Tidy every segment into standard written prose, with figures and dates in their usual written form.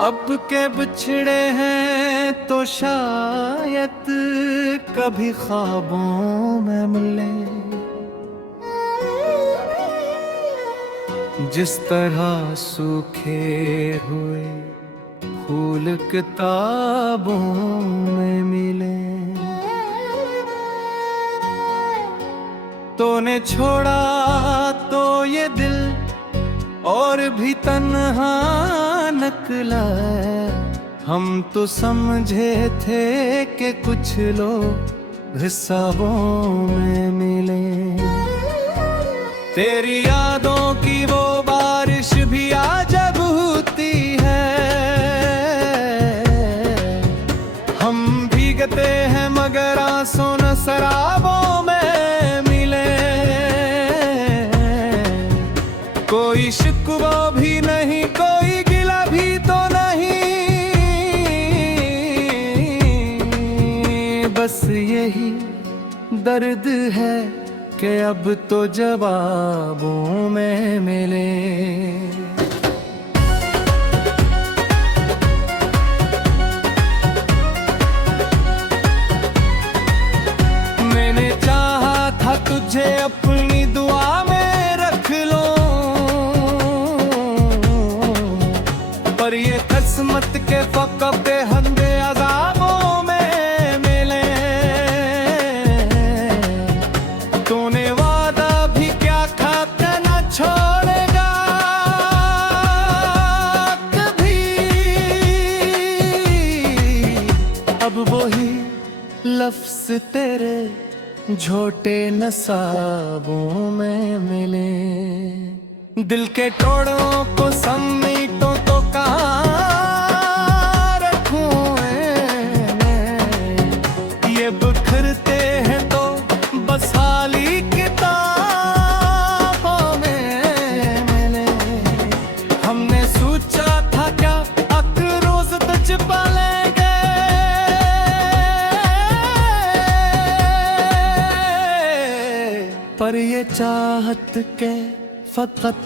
अब के बिछड़े हैं तो शायद कभी ख्वाबों में मिले। जिस तरह सूखे हुए फूल किताबों में मिले। तूने छोड़ा तो ये दिल और भी तन्हा निकला। हम तो समझे थे कि कुछ लोग हिसाबों में मिले। तेरी यादों की वो बारिश भी अजब होती है। हम भीगते हैं मगर आंसू न शराबों में मिले। कोई शिकवा भी नहीं, कोई गिला भी तो नहीं, बस यही दर्द है कि अब तो जवाबों में मिले। मैंने चाहा था तुझे अपनी दुआ में रख लो, पर ये किस्मत के फकत हंदे अज़ाबों में मिले। तूने वादा भी क्या खाते न छोड़ेगा कभी। अब वही लफ्ज़ तेरे झोटे नसाबों में मिले। दिल के टुकड़ों को समेटो तो कहाँ रखूं मैं। ये बिखरते हैं तो बस खाली किताबों में मिले। हमने सोचा था क्या अक रोज तुझ पालेंगे, पर ये चाहत के फकत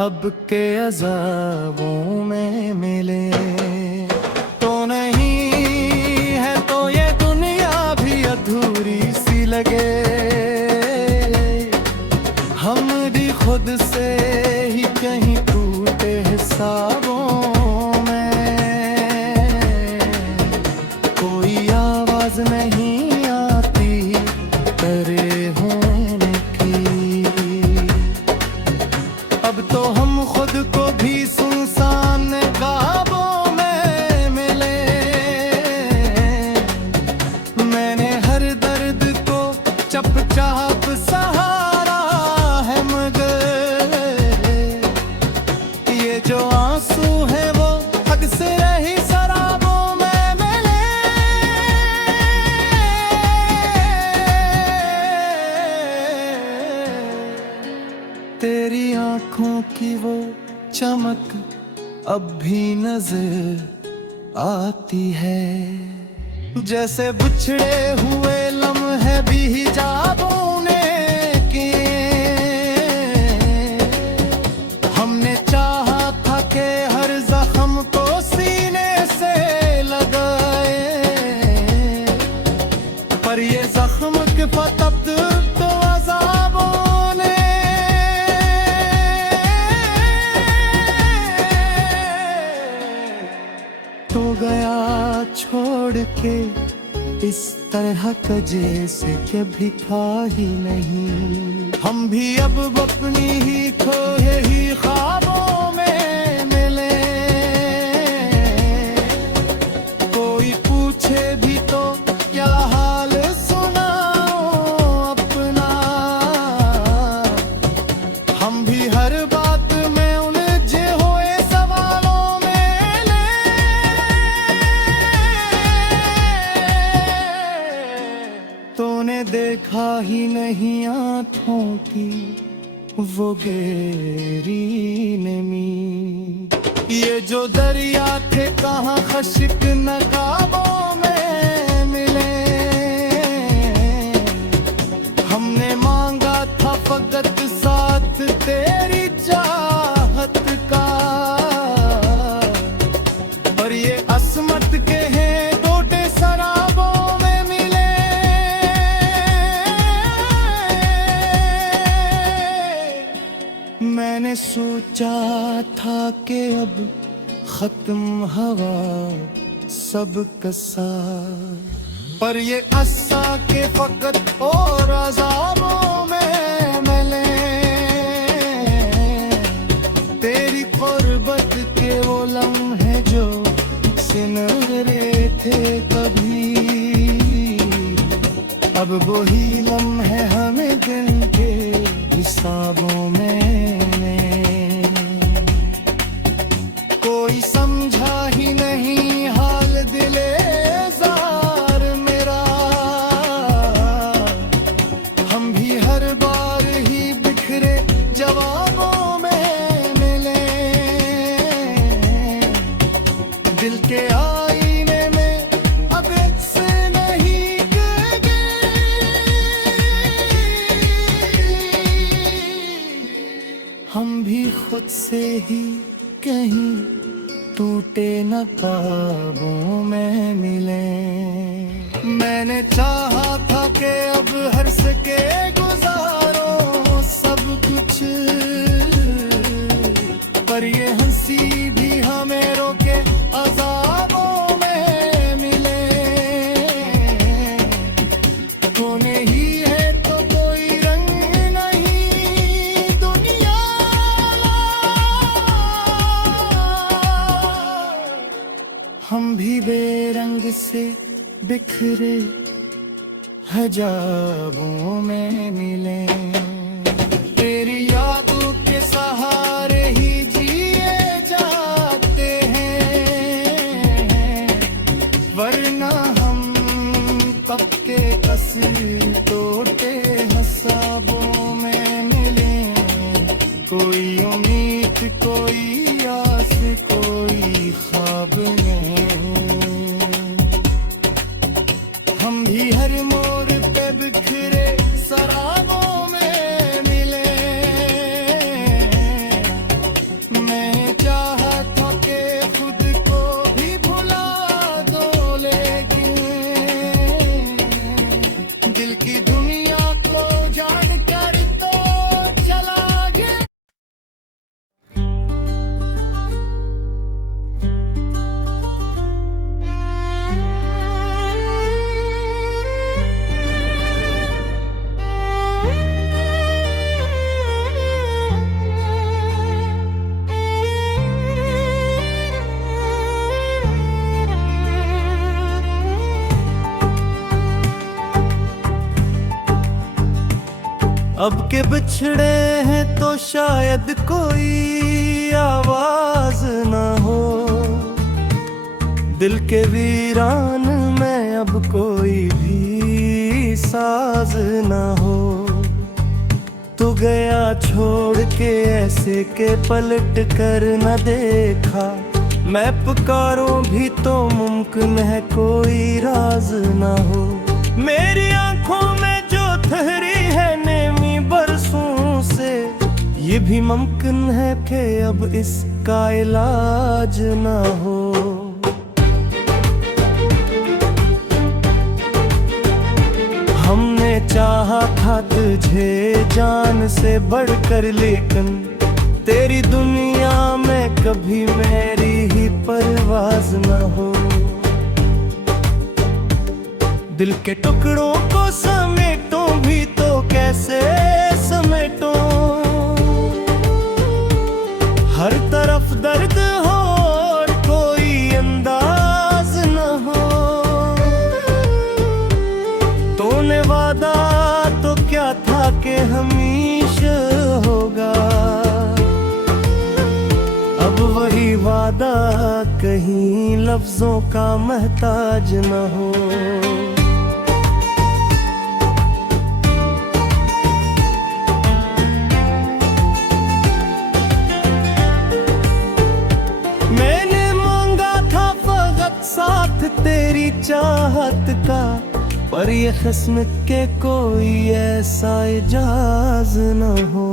अब के अज़ाबों में मिले। तो नहीं है तो ये दुनिया भी अधूरी सी लगे। हम भी खुद से ही कहीं टूटे हिसाबों में। कोई आवाज नहीं आती तेरे होने की। अब तो हम खुद को भी सुनसान ख्वाबों में मिले। मैंने हर दर्द को चुपचाप सहारा है, मगर ये जो आंसू है वो हद से रही शराबों में मिले। तेरी आंखों की वो चमक अब भी नजर आती है। जैसे बिछड़े हुए लम्हे भी हिजाबों ने किए। हमने चाहा था कि हर जख्म को सीने से लगाए, पर ये जख्म के फकत तो अज़ाबों ने। तो गया छोड़ के इस तरह का जैसे कभी था ही नहीं। हम भी अब अपनी ही खोए ही ख्वाबों में मिले। कोई पूछे भी तो क्या हाल सुनाओ अपना। हम भी हर बात में उलझे हुए सवालों में ले। तूने देखा ही नहीं आँखों की वो गहरी नमी। ये जो दरिया थे कहाँ खश्क नकाबों में मिले। हमने मांगा था फकत साथ तेरी चाहत का, मैंने सोचा था कि अब खत्म हवा सब कसा, पर ये अस्सा के फकत और अज़ाबों में मिले। तेरी क़ुर्बत के वो लम्हे जो सिनरे थे कभी, अब वही लम्हे हमें दिन के हिसाबों में। कोई समझा ही नहीं हाल दिले ज़ार मेरा, हम भी हर बार ही बिखरे जवाबों में मिले। दिल के आईने में अब से नहीं गए, हम भी खुद से ही कहीं टूटे न ख्वाबों में मिले। मैंने चाहा था कि अब हर सके गुजारो सब कुछ, पर ये हंसी भी हमें रोके अज़ाबों में मिले। होने ही है तो कोई रंग नहीं दुनिया, हम भी बेरंग से बिखरे हिजाबों में मिले। तेरी यादों के सहारे ही जिए जाते हैं, वरना हम कब के कसीर तोड़ते हिसाबों में मिले। कोई उम्मीद कोई आस कोई ख्वाब नहीं, हम भी हर मोड़ पे बिखरे सराबों में मिले। मैं चाहता कि खुद को भी भुला दो, लेकिन दिल की दुनिया को जान कर तो चला गया। अब के बिछड़े हैं तो शायद कोई आवाज न हो, दिल के वीरान में अब कोई भी साज न हो। तू गया छोड़ के ऐसे के पलट कर न देखा, मैं पुकारूं भी तो मुमकिन है कोई राज न हो। मेरी आंखों में जो ठहरी है नेमी बरसों से, ये भी मुमकिन है कि अब इसका इलाज न हो। हमने चाहा था तुझे जान से बढ़कर, लेकिन तेरी दुनिया में कभी मेरी ही परवाज न हो। दिल के टुकड़ों को समेटूं भी तो कैसे समेटूं, हर तरफ दर्द हो और कोई अंदाज न हो। तूने वादा तो क्या था कि हमेशा होगा, अब वही वादा कहीं लफ्जों का महताज न हो। तेरी चाहत का, पर ये किस्मत के कोई ऐसा इजाज न हो।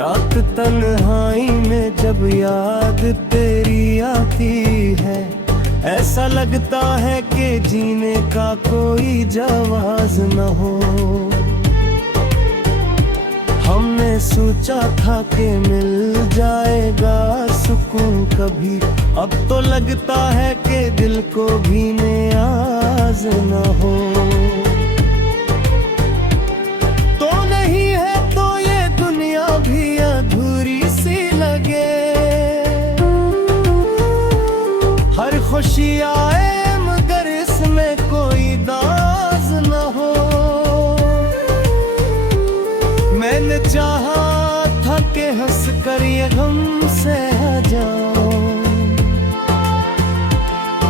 रात तन्हाई में जब याद तेरी आती है, ऐसा ऐसा लगता है कि जीने का कोई जवाज न हो। हमने सोचा था कि मिल जाएगा सुकून कभी, अब तो लगता है कि दिल को भी नियाज न हो। तो नहीं है तो ये दुनिया भी अधूरी सी लगे, हर खुशी आए मगर इसमें कोई दाज न हो। मैंने चाहा था कि हंस कर ये गम से जाऊं,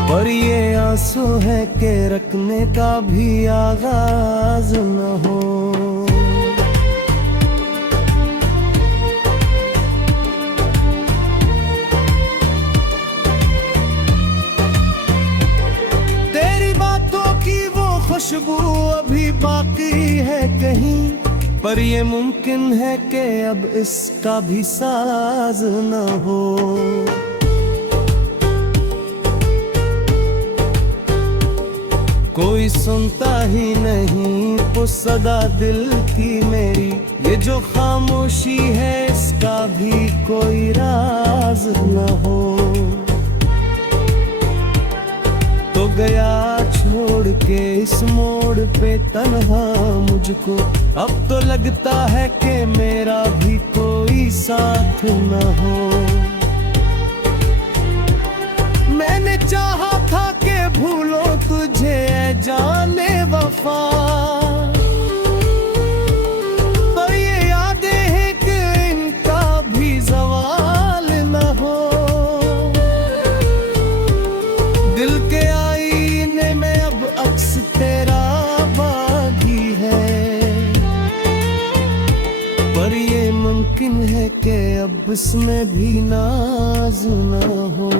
पर ये आंसू है कि रखने का भी आगाज न हो। तेरी बातों की वो खुशबू अभी बाकी है कहीं, पर ये मुमकिन है कि अब इसका भी साज न हो। कोई सुनता ही नहीं वो सदा दिल की मेरी, ये जो खामोशी है इसका भी कोई राज न हो। तो गया छोड़ के इस मोड़ पे तन्हा मुझको, अब तो लगता है कि मेरा भी कोई साथ न हो। मैंने चाहा था कि भूलो तुझे जाने वफा, पर ये यादें हैं कि इनका भी जवाल न हो। दिल के आईने में अब अक्स तेरा बागी है, पर ये मुमकिन है कि अब इसमें भी नाज न हो।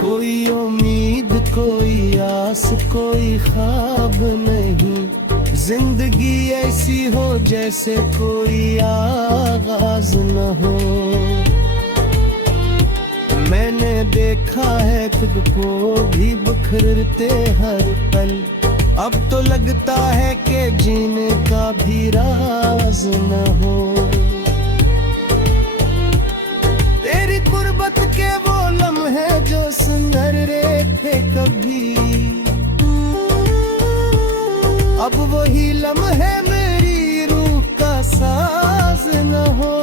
कोई उम्मीद कोई आस कोई ख्वाब नहीं, जिंदगी ऐसी हो जैसे कोई आगाज न हो। मैंने देखा है खुद को भी बिखरते हर पल, अब तो लगता है कि जीने का भी राज न हो। तेरी गुर्बत के वो लम्हे जो सुनहरे थे कभी, अब वही लम्हे मेरी रूह का साज न हो।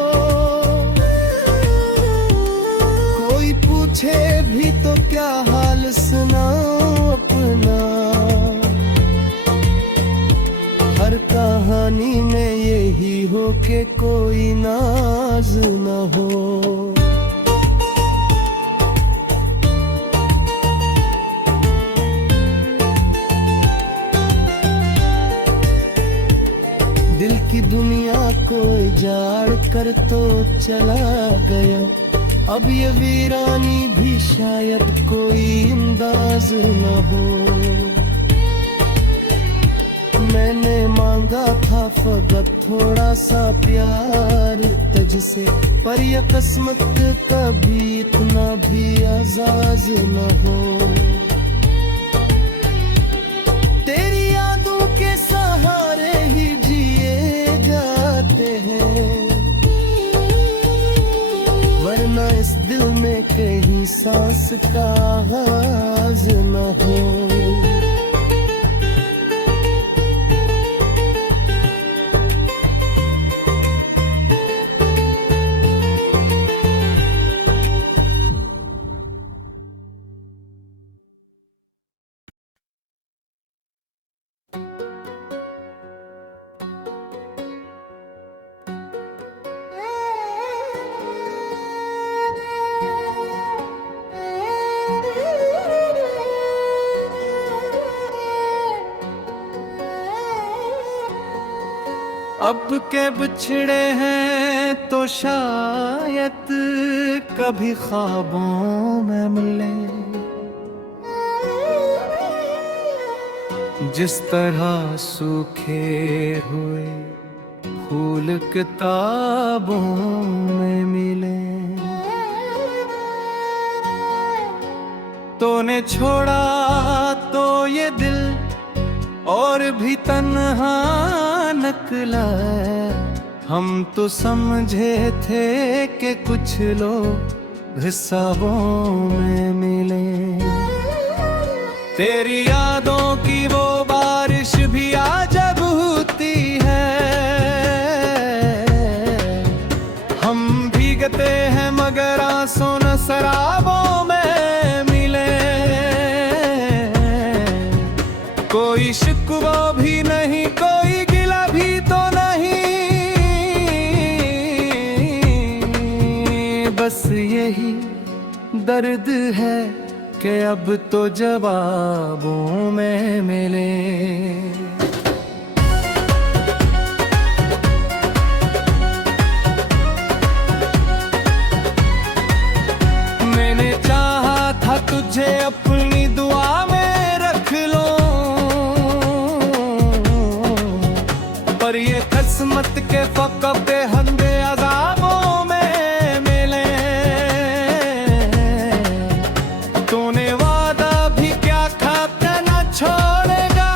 कोई पूछे भी तो क्या हाल सुनाऊं अपना, हर कहानी में यही हो के कोई नाज न हो। दिल की दुनिया को उजाड़ कर तो चला गया, अब ये वीरानी भी शायद कोई अंदाज न हो। मैंने मांगा था फकत थोड़ा सा प्यार तुझसे, पर ये किस्मत कभी इतना भी आजाज न हो। तेरी यादों के सहारे ही जिए जाते हैं, वरना इस दिल में कहीं सांस का आगाज न हो। अब के बिछड़े हैं तो शायद कभी ख्वाबों में मिले, जिस तरह सूखे हुए फूल किताबों में मिले। तूने छोड़ा तो ये दिल और भी तन्हा निकला। हम तो समझे थे कि कुछ लोग हिसाबों में मिले। तेरी यादों की वो बारिश भी अजब होती है। हम भीगते हैं मगर आंसू न शराबों में मिले। कोई शिकवा भी नहीं, कोई गिला भी तो नहीं, बस यही दर्द है कि अब तो जवाबों में मिले। मैंने चाहा था तुझे अपनी दुआ में रख लो, पर ये किस्मत के फक़त हंदे अज़ाबों में मिले। तूने वादा भी क्या खाते न छोड़ेगा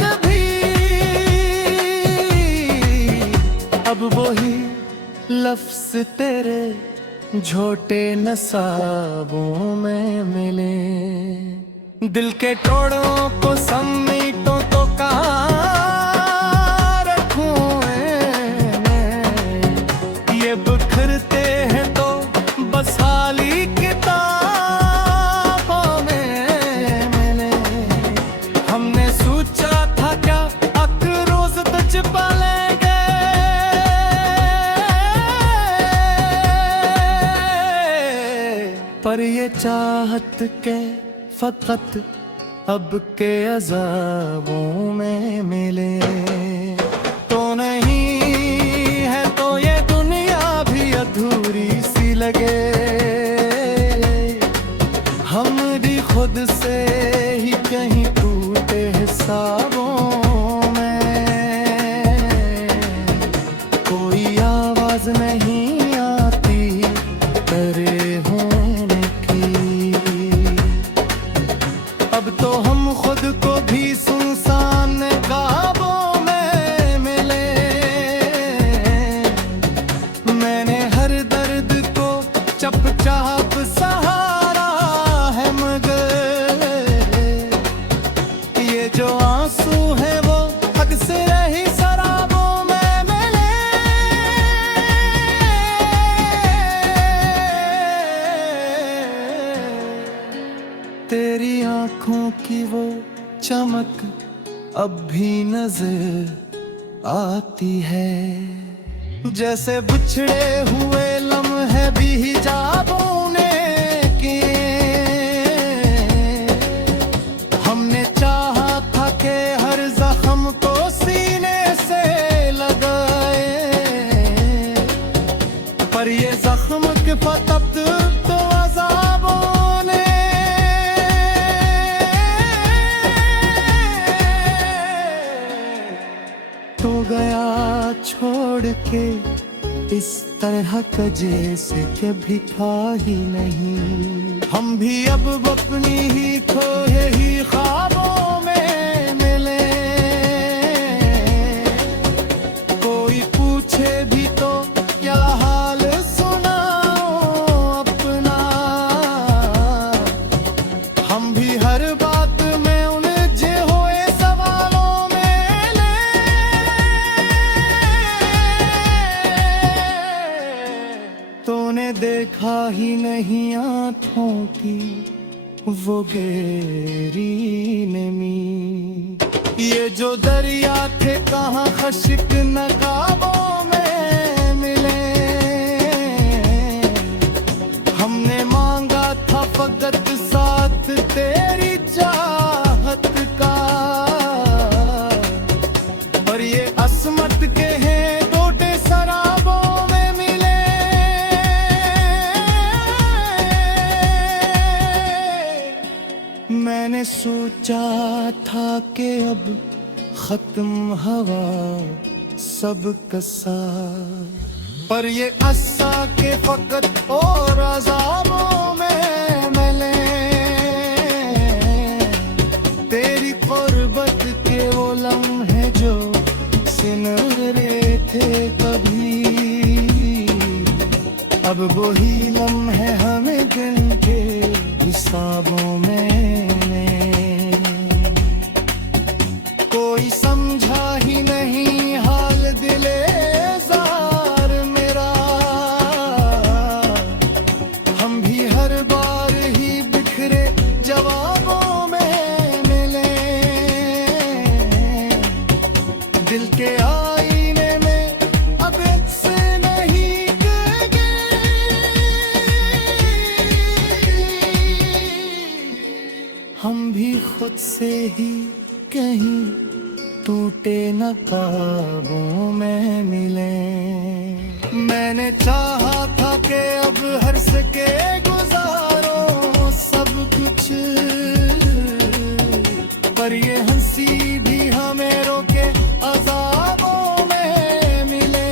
कभी। अब वही लफ्ज़ तेरे झोटे नसाबों में मिले। दिल के टोड़ों को समेटो तो कहाँ रखूं मैं। ये बिखरते हैं तो बस खाली किताबों में मिले। हमने सोचा था क्या अक रोज तुझ पालेंगे, पर ये चाहत के फकत अब के अज़ाबों में मिले। तो नहीं है तो ये दुनिया भी अधूरी सी लगे। हम भी खुद से ही कहीं टूटे हिसाबों में। कोई आवाज नहीं आती तेरे होने की। अब तो हम खुद को भी सुनसान ख्वाबों में मिले। मैंने हर दर्द को चुपचाप सहारा है, मगर ये जो आंसू है वो अक्सर ही शराबों में मिले। तेरी आंखों की वो चमक अब भी नजर आती है, जैसे बिछड़े हुए लम्हे भी हिजाबों ने किए। हमने चाहा था कि हर जख्म को सीने से लगाए, पर ये जख्म के फतब तो अज़ाबों ने। तो गया छोड़ के इस तरह का जैसे कभी था ही नहीं। हम भी अब अपनी ही खोए ही ख्वाबों में मिले। कोई पूछे भी तो क्या हाल सुनाओ अपना। हम भी हर बात में उलझे हुए सवालों में तूने देखा ही नहीं आँखों की वो गहरी नमी। ये जो दरिया थे कहाँ खश्क नकाबों में मिले। हमने मांगा था फकत साथ तेरी चाहत का, मैंने सोचा था कि अब खत्म हवा सब कसा, पर ये असा के फकत और अज़ाबों में मिले। तेरी कुर्बत के वो लम्हे जो सिनरे थे कभी, अब वही लम्हे हमें दिन के हिसाबों में। कोई समझा ही नहीं हाल दिले ज़ार मेरा, हम भी हर बार ही बिखरे जवाबों में मिले। दिल के आईने में अब से नहीं कहेंगे, हम भी खुद से ही कहीं टूटे न ख्वाबों में मिले। मैंने चाहा था कि अब हर सके गुजारो सब कुछ, पर ये हंसी भी हमें रोके अज़ाबों में मिले।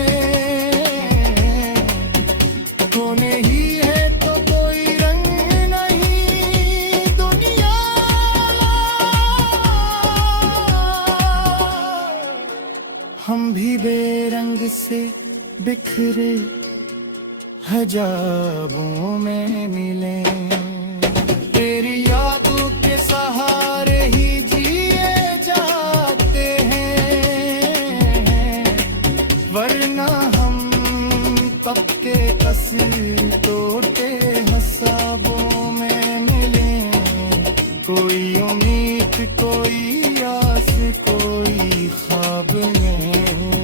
कोने ही है तो कोई रंग नहीं दुनिया, हम भी बेरंग से बिखरे हजाबों में मिले। तेरी यादों के सहारे ही जिए जाते हैं, वरना हम कब के कसी तोड़ते हसाबों में मिले। कोई उम्मीद कोई आस कोई ख्वाब में